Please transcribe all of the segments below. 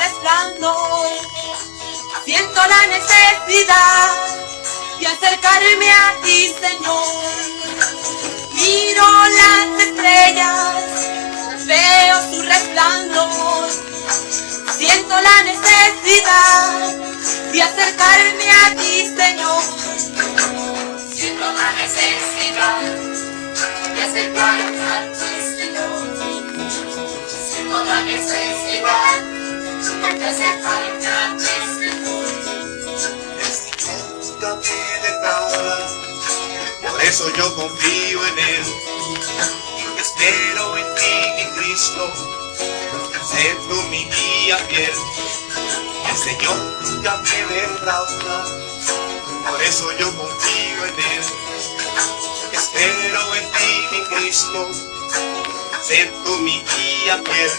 resplandor. Siento la necesidad de acercarme a ti, Señor. Miro las estrellas, veo su resplandor. Siento la necesidad de acercarme a ti, Señor. Siento la necesidad de acercarme a ti, Señor. Siento la necesidad de acercarme a ti, Señor. El Señor nunca me defrauda, por eso yo confío en Él. Espero en ti, mi Cristo, sé tú mi guía fiel. El Señor nunca me defrauda, por eso yo confío en Él. Espero en ti, mi Cristo, sé tú mi guía fiel.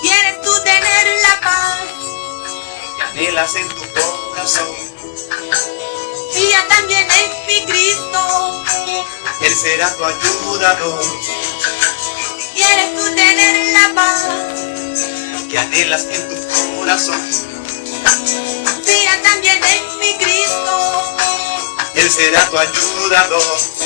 ¿Quieres tú tener la paz? Que anhelas en tu corazón, Confía también en mi Cristo. Él será tu ayudador. ¿Quieres tú tener la paz? Que anhelas en tu corazón, Confía también en mi Cristo. Él será tu ayudador.